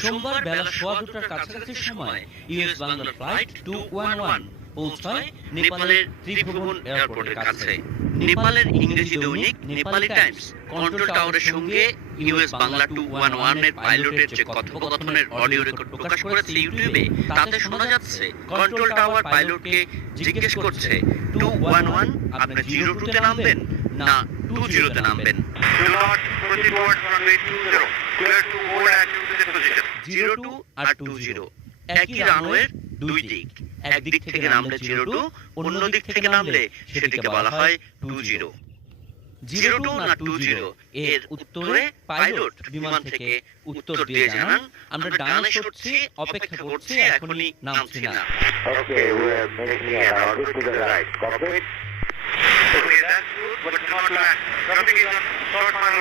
সোমবার বেলা 2:15টার কাছাকাছি সময় ইউএস বাংলার ফ্লাইট 211 পৌঁছায় নেপালের ত্রিভুবন এয়ারপোর্টের কাছে। নেপালের ইংরেজি দৈনিক নেপালি টাইমস কন্ট্রোল টাওয়ারের সঙ্গে ইউএস বাংলা 211 এর পাইলটের যে কথোপকথনের অডিও রেকর্ড প্রকাশ করেছে ইউটিউবে, তাতে শোনা যাচ্ছে কন্ট্রোল টাওয়ার পাইলটকে জিজ্ঞেস করছে 211 আপনি 02 তে নামবেন না 20 তে নামবেন। 02 আর 20 একই রানওয়ের দুই দিক, একদিক থেকে নামলে 02, অন্য দিক থেকে নামলে সেটিকে বলা হয় 20। 02 না 20 এর উত্তরে পাইলট বিমান থেকে উত্তর দিয়ে জানান, আমরা ডানে সরছি, অপেক্ষা করছি, এখনই নামছি না। Okay, we're making an orbit to the right. Copy? Okay, that's good, but not last. Traffic is on short run.